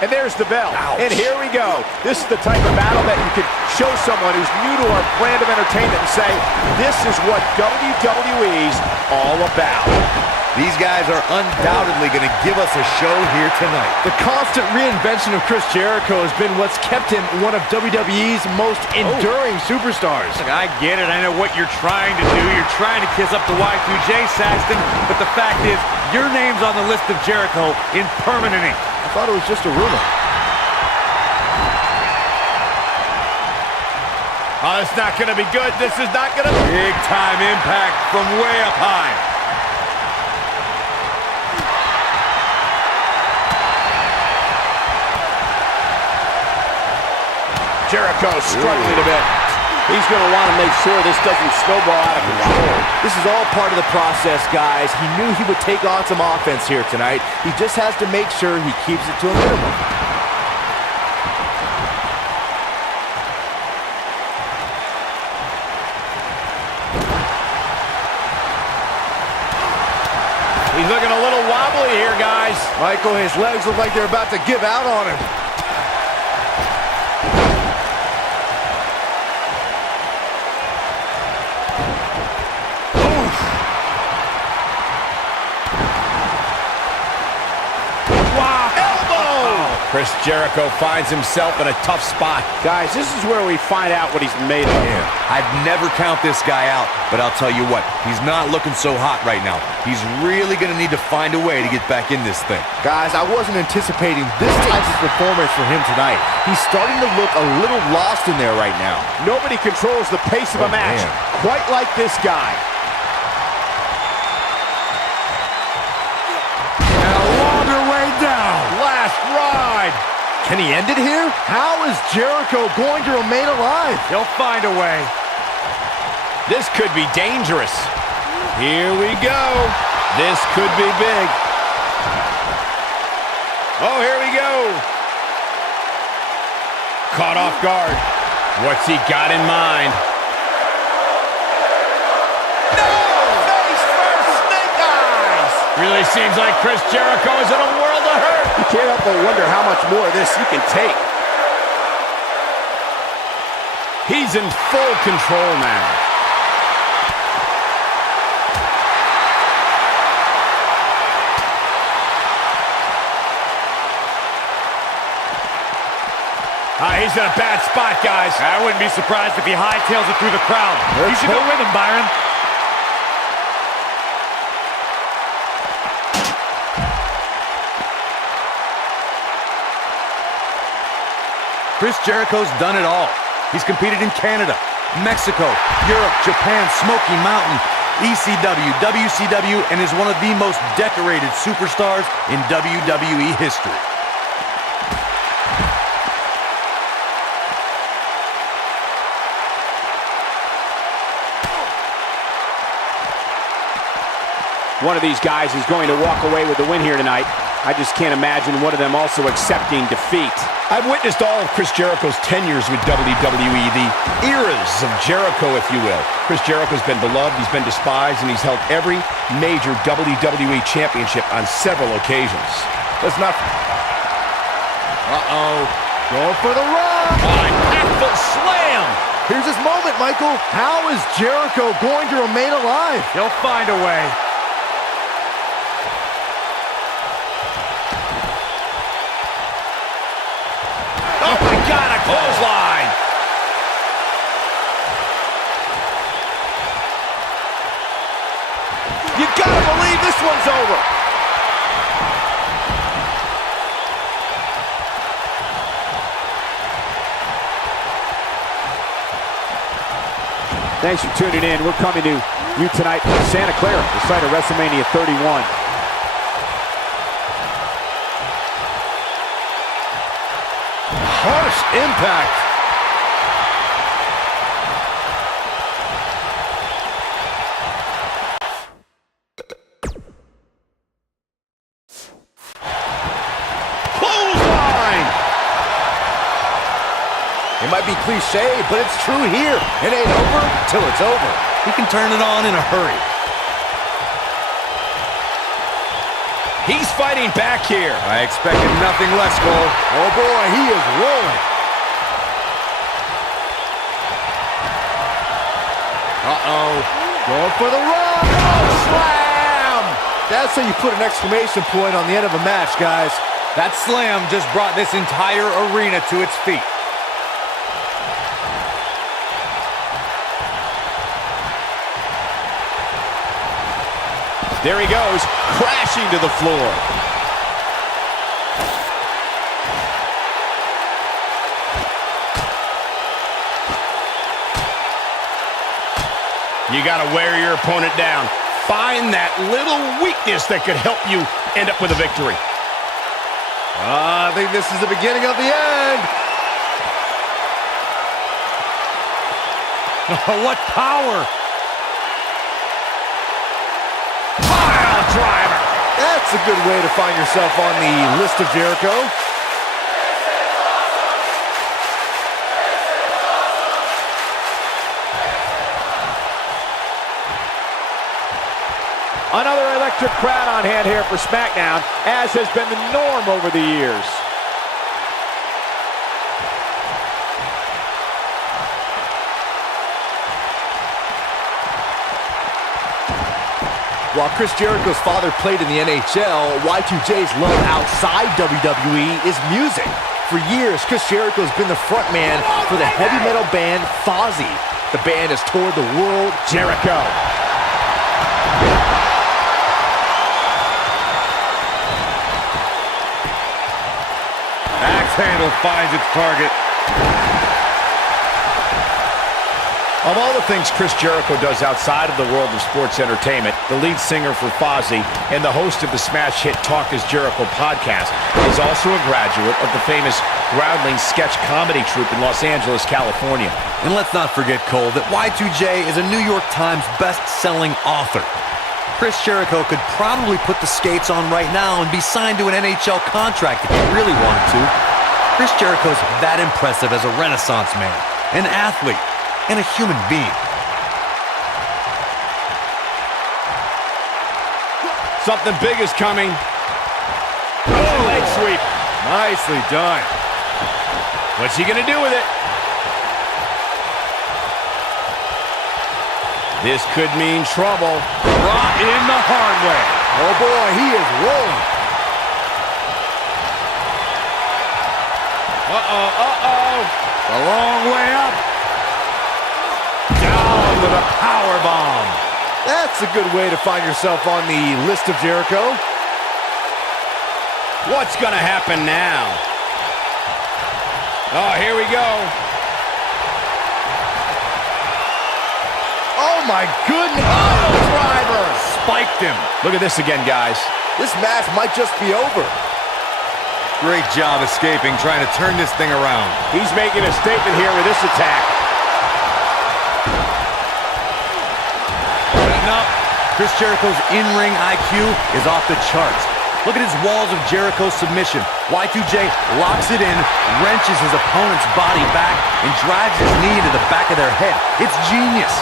And there's the bell. Ouch. And here we go. This is the type of battle that you can show someone who's new to our brand of entertainment and say, this is what WWE's all about. These guys are undoubtedly going to give us a show here tonight. The constant reinvention of Chris Jericho has been what's kept him one of WWE's most enduring superstars. Look, I get it. I know what you're trying to do. You're trying to kiss up to Y2J, Saxton, but the fact is, your name's on the list of Jericho in permanent ink. I thought it was just a rumor. Oh, it's not going to be good. This is not going to be... Big-time impact from way up high. Jericho struggling a bit. He's going to want to make sure this doesn't snowball out of control. This is all part of the process, guys. He knew he would take on some offense here tonight. He just has to make sure he keeps it to a minimum. He's looking a little wobbly here, guys. Michael, his legs look like they're about to give out on him. Chris Jericho finds himself in a tough spot. Guys, this is where we find out what he's made of. I'd never count this guy out, but I'll tell you what, he's not looking so hot right now. He's really going to need to find a way to get back in this thing. Guys, I wasn't anticipating this type of performance from him tonight. He's starting to look a little lost in there right now. Nobody controls the pace of a match quite like this guy. And a longer way down. Last ride. Can he end it here? How is Jericho going to remain alive? He'll find a way. This could be dangerous. Here we go. This could be big. Oh, here we go. Caught off guard. What's he got in mind? No! Face first, snake eyes! Really seems like Chris Jericho is in a world of hurt. You can't help but wonder how much more of this you can take. He's in full control now. He's in a bad spot, guys. I wouldn't be surprised if he hightails it through the crowd. You should go with him, Byron. Chris Jericho's done it all. He's competed in Canada, Mexico, Europe, Japan, Smoky Mountain, ECW, WCW, and is one of the most decorated superstars in WWE history. One of these guys is going to walk away with the win here tonight. I just can't imagine one of them also accepting defeat. I've witnessed all of Chris Jericho's tenures with WWE, the eras of Jericho, if you will. Chris Jericho's been beloved, he's been despised, and he's held every major WWE championship on several occasions. Let's not... Going for the run. Impactful slam! Here's his moment, Michael. How is Jericho going to remain alive? He'll find a way. Oh my God, a clothesline! You gotta believe this one's over. Thanks for tuning in. We're coming to you tonight from Santa Clara, the site of WrestleMania 31. Harsh impact. Clothesline! It might be cliche, but it's true here. It ain't over till it's over. He can turn it on in a hurry. He's fighting back here. I expected nothing less, Cole. Oh boy, he is rolling. Uh-oh. Going for the run. Oh, slam! That's how you put an exclamation point on the end of a match, guys. That slam just brought this entire arena to its feet. There he goes, crashing to the floor. You got to wear your opponent down. Find that little weakness that could help you end up with a victory. I think this is the beginning of the end. Oh, what power! Pile driver. That's a good way to find yourself on the list of Jericho. Another electric crowd on hand here for SmackDown, as has been the norm over the years. While Chris Jericho's father played in the NHL, Y2J's love outside WWE is music. For years, Chris Jericho's been the frontman for the heavy metal band Fozzy. The band has toured the world. Jericho. Axe handle finds its target. Of all the things Chris Jericho does outside of the world of sports entertainment, the lead singer for Fozzy and the host of the smash hit Talk is Jericho podcast is also a graduate of the famous Groundling sketch comedy troupe in Los Angeles, California. And let's not forget, Cole, that Y2J is a New York Times best-selling author. Chris Jericho could probably put the skates on right now and be signed to an NHL contract if he really wanted to. Chris Jericho's that impressive as a Renaissance man, an athlete, and a human being. Something big is coming. Oh, leg sweep. Nicely done. What's he gonna do with it? This could mean trouble. Brought in the hard way. Oh boy, he is rolling. A long way up. Down with a power bomb. That's a good way to find yourself on the list of Jericho. What's gonna happen now? Oh, here we go. Oh my goodness! Oh, driver! Spiked him. Look at this again, guys. This match might just be over. Great job escaping, trying to turn this thing around. He's making a statement here with this attack. Setting up. Chris Jericho's in-ring IQ is off the charts. Look at his walls of Jericho submission. Y2J locks it in, wrenches his opponent's body back, and drives his knee into the back of their head. It's genius.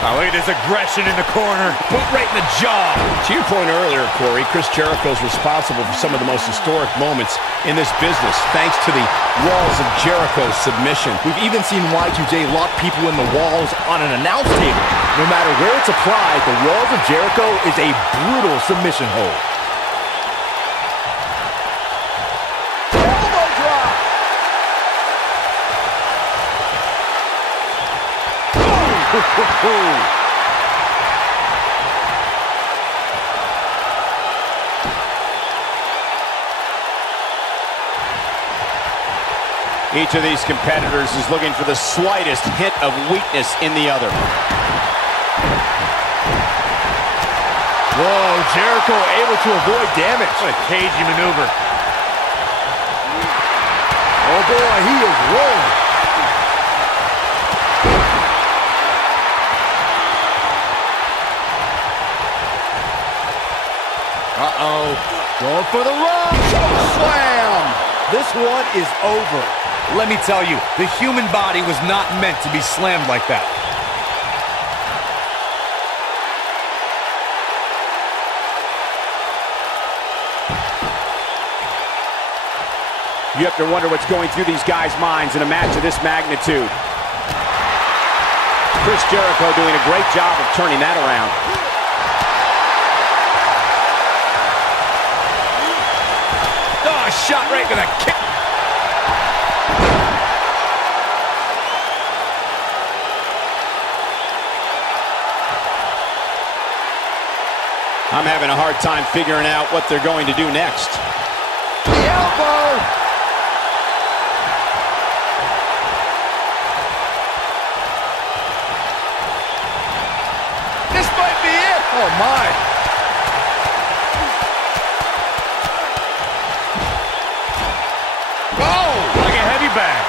Oh, look at this aggression in the corner. Boot right in the jaw. To your point earlier, Corey, Chris Jericho's responsible for some of the most historic moments in this business, thanks to the Walls of Jericho submission. We've even seen Y2J lock people in the walls on an announce table. No matter where it's applied, the Walls of Jericho is a brutal submission hold. Elbow drop! Each of these competitors is looking for the slightest hint of weakness in the other. Whoa, Jericho able to avoid damage. What a cagey maneuver. Oh boy, he is rolling. Uh-oh. Going for the run. Choke slam. This one is over. Let me tell you, the human body was not meant to be slammed like that. You have to wonder what's going through these guys' minds in a match of this magnitude. Chris Jericho doing a great job of turning that around. Oh, a shot right to the kick. I'm having a hard time figuring out what they're going to do next. The elbow! This might be it. Oh, my. Oh, like a heavy bag.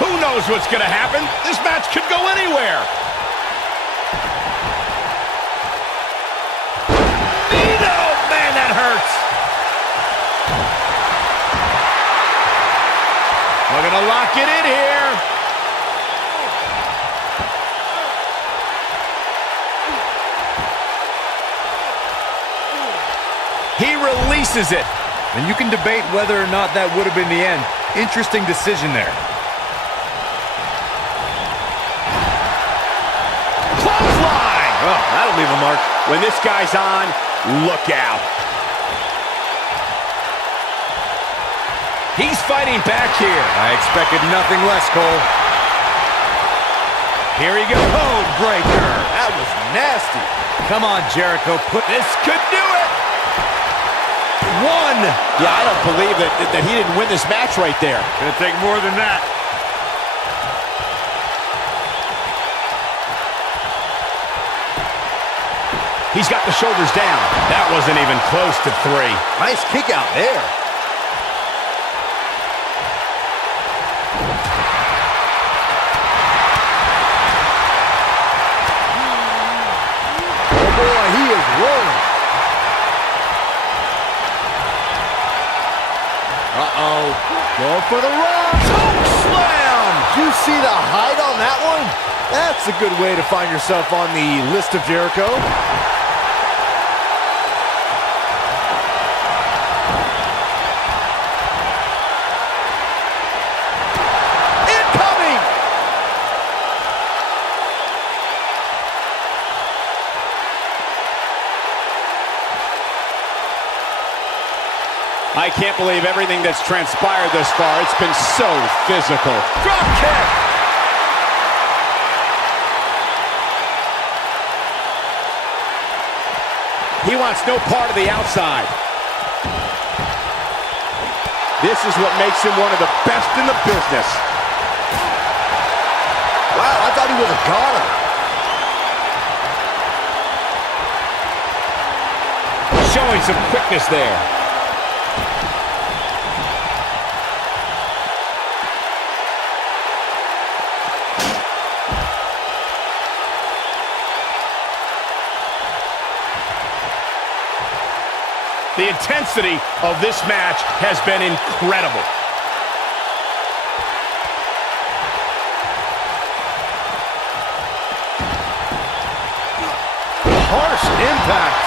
Who knows what's going to happen? This match could go anywhere. Oh, man, that hurts. We're going to lock it in here. He releases it. And you can debate whether or not that would have been the end. Interesting decision there. Clothesline. Oh, that'll leave a mark. When this guy's on, look out. He's fighting back here. I expected nothing less, Cole. Here he goes. Code breaker. That was nasty. Come on, Jericho. This could do it. One. Yeah, I don't believe that he didn't win this match right there. Gonna take more than that. He's got the shoulders down. That wasn't even close to 3. Nice kick out there. Oh, boy, he is rolling. Uh-oh. Going for the run. Choke slam. Did you see the height on that one? That's a good way to find yourself on the list of Jericho. Incoming. I can't believe everything that's transpired thus far. It's been so physical. Drop kick. He wants no part of the outside. This is what makes him one of the best in the business. Wow, I thought he was a goner. Showing some quickness there. The intensity of this match has been incredible. Harsh impact.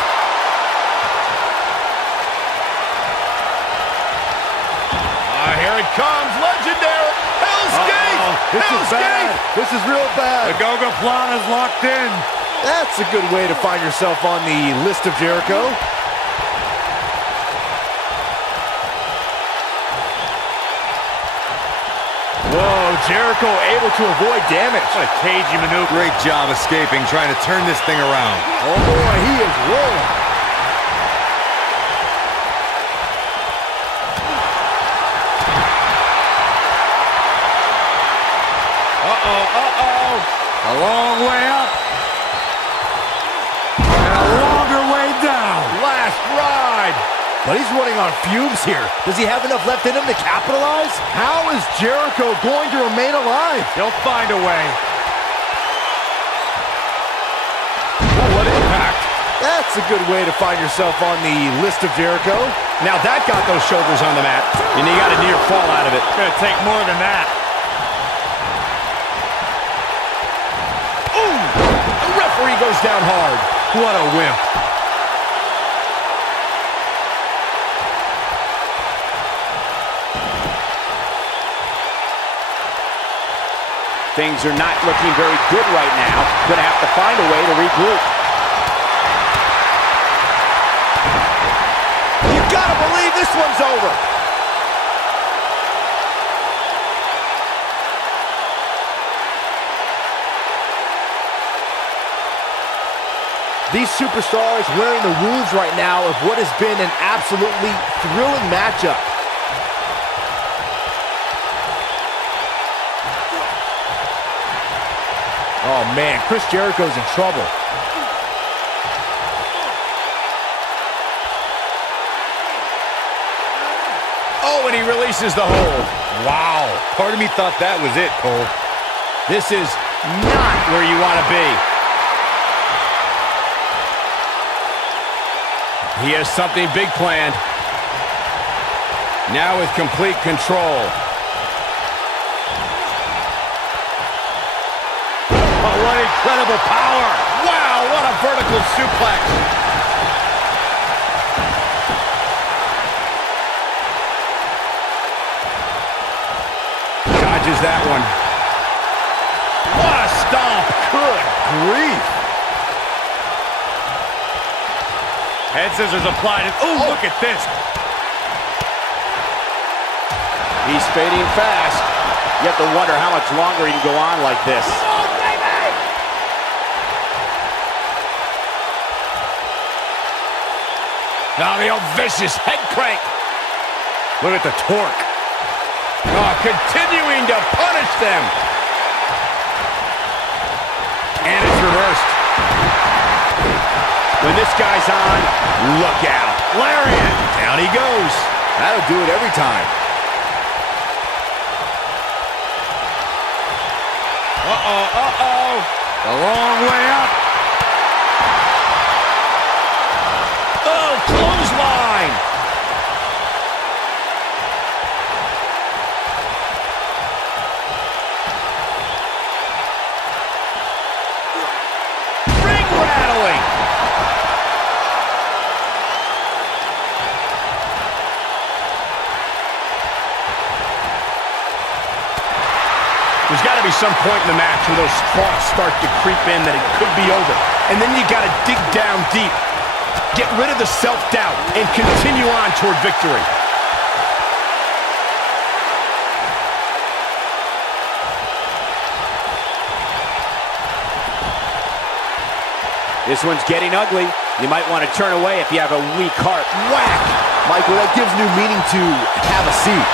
Here it comes, legendary. Hell's Gate! This Hell's is bad. Gate! This is real bad. The Goga-Plana's locked in. That's a good way to find yourself on the list of Jericho. Whoa, Jericho able to avoid damage. What a cagey maneuver. Great job escaping, trying to turn this thing around. Oh boy, he is rolling. A long way up. And a longer way down. Last ride. outside. But he's running on fumes here. Does he have enough left in him to capitalize? How is Jericho going to remain alive? He'll find a way. Oh, what impact. That's a good way to find yourself on the list of Jericho. Now that got those shoulders on the mat, and he got a near fall out of it. It's gonna take more than that. Ooh! The referee goes down hard. What a wimp. Things are not looking very good right now. Gonna have to find a way to regroup. You gotta believe this one's over. These superstars wearing the wounds right now of what has been an absolutely thrilling matchup. Oh man, Chris Jericho's in trouble. Oh, and he releases the hold. Wow. Part of me thought that was it, Cole. This is not where you want to be. He has something big planned. Now with complete control. Oh, what incredible power! Wow, what a vertical suplex. Dodges that one. What a stomp. Good grief. Head scissors applied. And, ooh, look at this. He's fading fast. You have to wonder how much longer he can go on like this. Now the old vicious head crank. Look at the torque. Oh, continuing to punish them. And it's reversed. When this guy's on, look out. Lariat. Down he goes. That'll do it every time. Uh-oh, uh-oh. The long way up. Oh, clothesline. Ring rattling. There's got to be some point in the match where those thoughts start to creep in that it could be over. And then you got to dig down deep. Get rid of the self-doubt and continue on toward victory. This one's getting ugly. You might want to turn away if you have a weak heart. Whack! Michael, that gives new meaning to have a seat.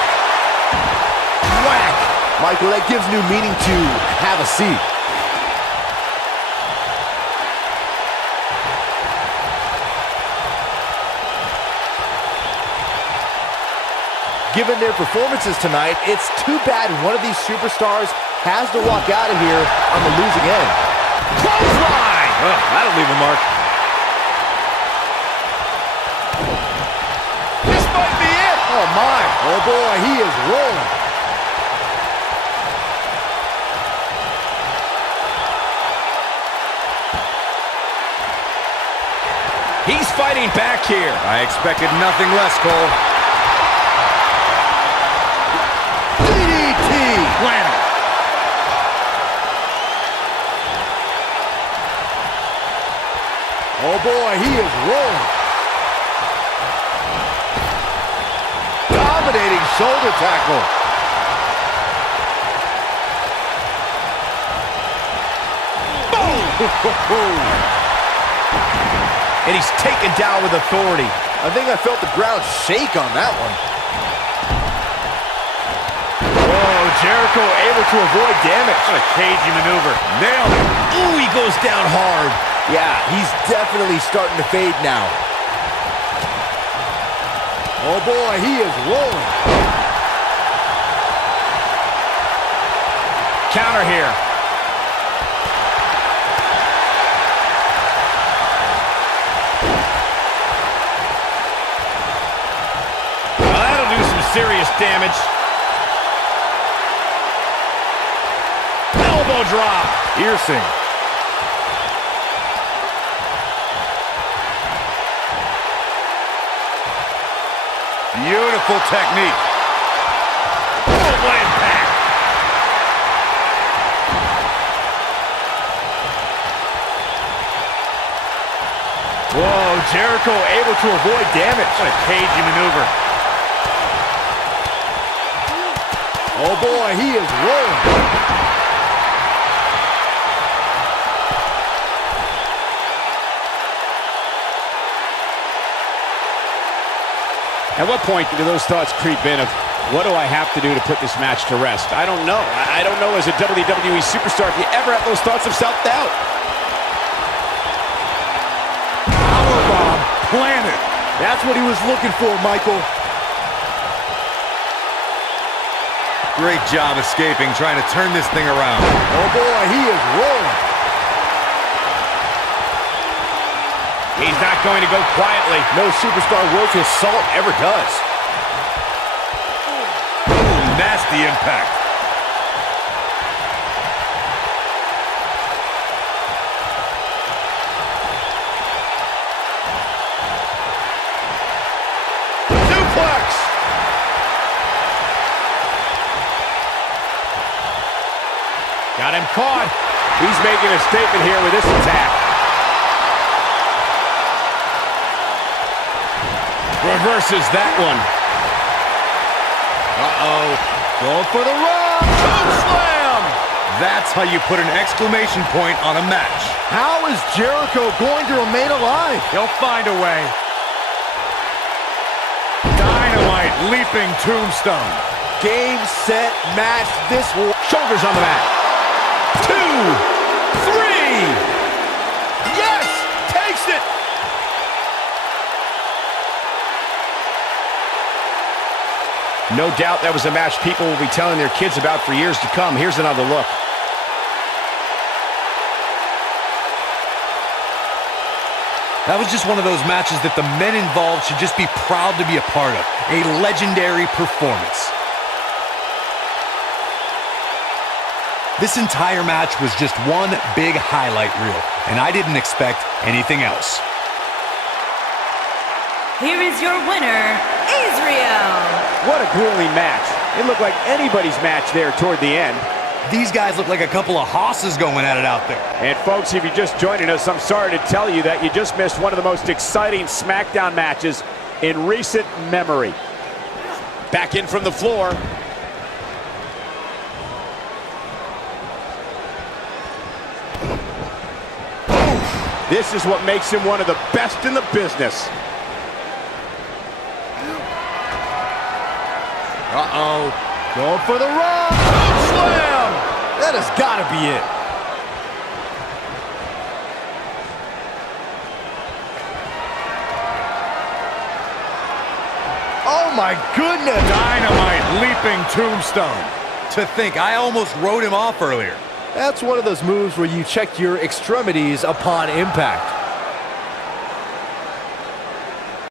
Whack! Michael, that gives new meaning to have a seat. Given their performances tonight, it's too bad one of these superstars has to walk out of here on the losing end. Clothesline! Oh, that'll leave a mark. This might be it! Oh my, oh boy, he is rolling. He's fighting back here. I expected nothing less, Cole. DDT! Wham! Oh boy, he is rolling. Dominating shoulder tackle. Boom! And he's taken down with authority. I think I felt the ground shake on that one. Whoa, Jericho able to avoid damage. What a cagey maneuver. Nailed it. Ooh, he goes down hard. Yeah, he's definitely starting to fade now. Oh boy, he is rolling. Counter here. Well, that'll do some serious damage. Elbow drop. Piercing. Beautiful technique. Oh, what impact. Whoa, Jericho able to avoid damage. What a cagey maneuver. Oh boy, he is rolling. At what point do those thoughts creep in of, what do I have to do to put this match to rest? I don't know. I don't know as a WWE superstar if you ever have those thoughts of self-doubt. Powerbomb planted. That's what he was looking for, Michael. Great job escaping, trying to turn this thing around. Oh boy, he is rolling. He's not going to go quietly. No superstar worth his salt ever does. Ooh, nasty impact. Suplex. Got him caught. He's making a statement here with this attack. Reverses that one. Uh-oh. Going for the run. Choke slam. That's how you put an exclamation point on a match. How is Jericho going to remain alive? He'll find a way. Dynamite leaping tombstone. Game, set, match. This will... Shoulders on the mat. 2, 3. Yes! Takes it! No doubt that was a match people will be telling their kids about for years to come. Here's another look. That was just one of those matches that the men involved should just be proud to be a part of. A legendary performance. This entire match was just one big highlight reel, and I didn't expect anything else. Here is your winner, Israel. What a grueling match. It looked like anybody's match there toward the end. These guys look like a couple of hosses going at it out there. And folks, if you're just joining us, I'm sorry to tell you that you just missed one of the most exciting SmackDown matches in recent memory. Back in from the floor. This is what makes him one of the best in the business. Uh-oh. Going for the run. Slam. That has got to be it. Oh, my goodness. Dynamite leaping tombstone. To think, I almost wrote him off earlier. That's one of those moves where you check your extremities upon impact.